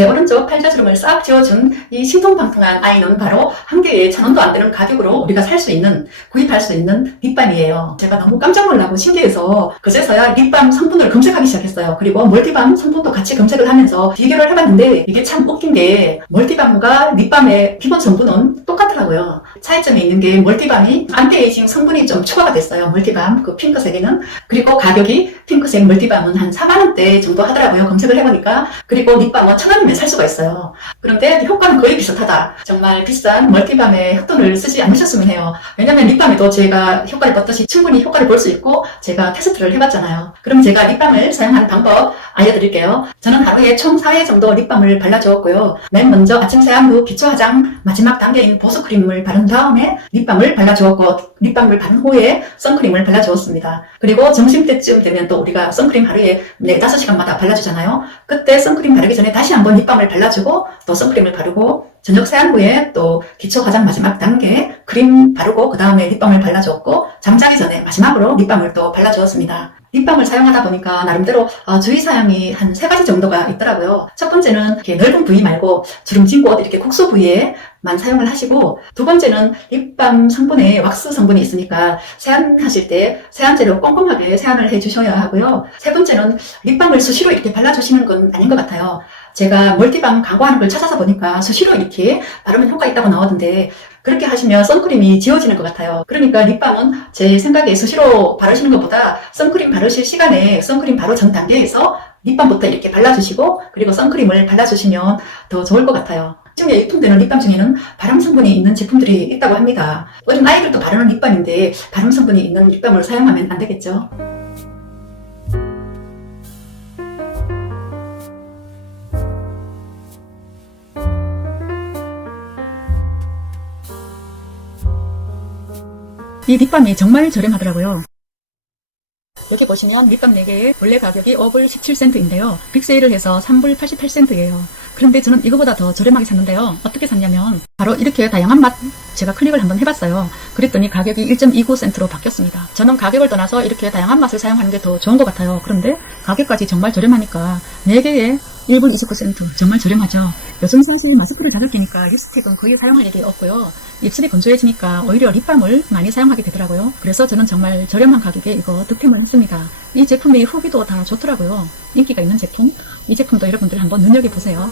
제 오른쪽 팔자주름을 싹 지워준 이 신통방통한 아이는 바로 한 개에 천 원도 안 되는 가격으로 우리가 살 수 있는, 구입할 수 있는 립밤이에요. 제가 너무 깜짝 놀라고 신기해서 그제서야 립밤 성분을 검색하기 시작했어요. 그리고 멀티밤 성분도 같이 검색을 하면서 비교를 해봤는데 이게 참 웃긴 게 멀티밤과 립밤의 기본 성분은 똑같더라고요. 차이점이 있는 게 멀티밤이 안티에이징 성분이 좀 추가가 됐어요. 멀티밤 그 핑크색에는 그리고 가격이 핑크색 멀티밤은 한 4만 원대 정도 하더라고요. 검색을 해보니까 그리고 립밤은 천 원이면 살 수가 있어요. 그런데 효과는 거의 비슷하다. 정말 비싼 멀티밤에 헛돈을 쓰지 않으셨으면 해요. 왜냐면 립밤에도 제가 효과를 봤듯이 충분히 효과를 볼 수 있고 제가 테스트를 해봤잖아요. 그럼 제가 립밤을 사용하는 방법 알려드릴게요. 저는 하루에 총 4회 정도 립밤을 발라주었고요. 맨 먼저 아침 세안 후 기초 화장 마지막 단계인 보습 크림을 바른 다음에 립밤을 발라주었고 립밤을 바른 후에 선크림을 발라주었습니다. 그리고 점심때쯤 되면 또 우리가 선크림 하루에 4, 5시간마다 발라주잖아요. 그때 선크림 바르기 전에 다시 한번 립밤을 발라주고 또 선크림을 바르고 저녁 세안 후에 또 기초 화장 마지막 단계 크림 바르고 그 다음에 립밤을 발라주었고 잠자기 전에 마지막으로 립밤을 또 발라주었습니다. 립밤을 사용하다 보니까 나름대로 어, 주의사항이 한 세 가지 정도가 있더라고요. 첫 번째는 이렇게 넓은 부위 말고 주름진 곳 이렇게 국소 부위에만 사용을 하시고 두 번째는 립밤 성분에 왁스 성분이 있으니까 세안하실 때 세안제로 꼼꼼하게 세안을 해주셔야 하고요. 세 번째는 립밤을 수시로 이렇게 발라주시는 건 아닌 것 같아요. 제가 멀티밤 광고하는 걸 찾아서 보니까 수시로 이렇게 바르면 효과 있다고 나오던데 그렇게 하시면 선크림이 지워지는 것 같아요. 그러니까 립밤은 제 생각에 수시로 바르시는 것보다 선크림 바르실 시간에 선크림 바로 전 단계에서 립밤부터 이렇게 발라주시고 그리고 선크림을 발라주시면 더 좋을 것 같아요. 지금에 유통되는 립밤 중에는 발암 성분이 있는 제품들이 있다고 합니다. 어린 아이들도 바르는 립밤인데 발암 성분이 있는 립밤을 사용하면 안 되겠죠. 이 립밤이 정말 저렴하더라고요. 여기 보시면 립밤 4개의 원래 가격이 5불 17센트인데요. 빅세일을 해서 3불 88센트예요. 그런데 저는 이거보다 더 저렴하게 샀는데요. 어떻게 샀냐면 바로 이렇게 다양한 맛 제가 클릭을 한번 해봤어요. 그랬더니 가격이 1.29센트로 바뀌었습니다. 저는 가격을 떠나서 이렇게 다양한 맛을 사용하는 게 더 좋은 것 같아요. 그런데 가격까지 정말 저렴하니까 4개에 1불 29 센트 정말 저렴하죠. 요즘 사실 마스크를 다섯 개니까 립스틱은 거의 사용할 일이 없고요. 입술이 건조해지니까 오히려 립밤을 많이 사용하게 되더라고요. 그래서 저는 정말 저렴한 가격에 이거 득템을 했습니다. 이 제품이 후기도 다 좋더라고요. 인기가 있는 제품. 이 제품도 여러분들 한번 눈여겨보세요.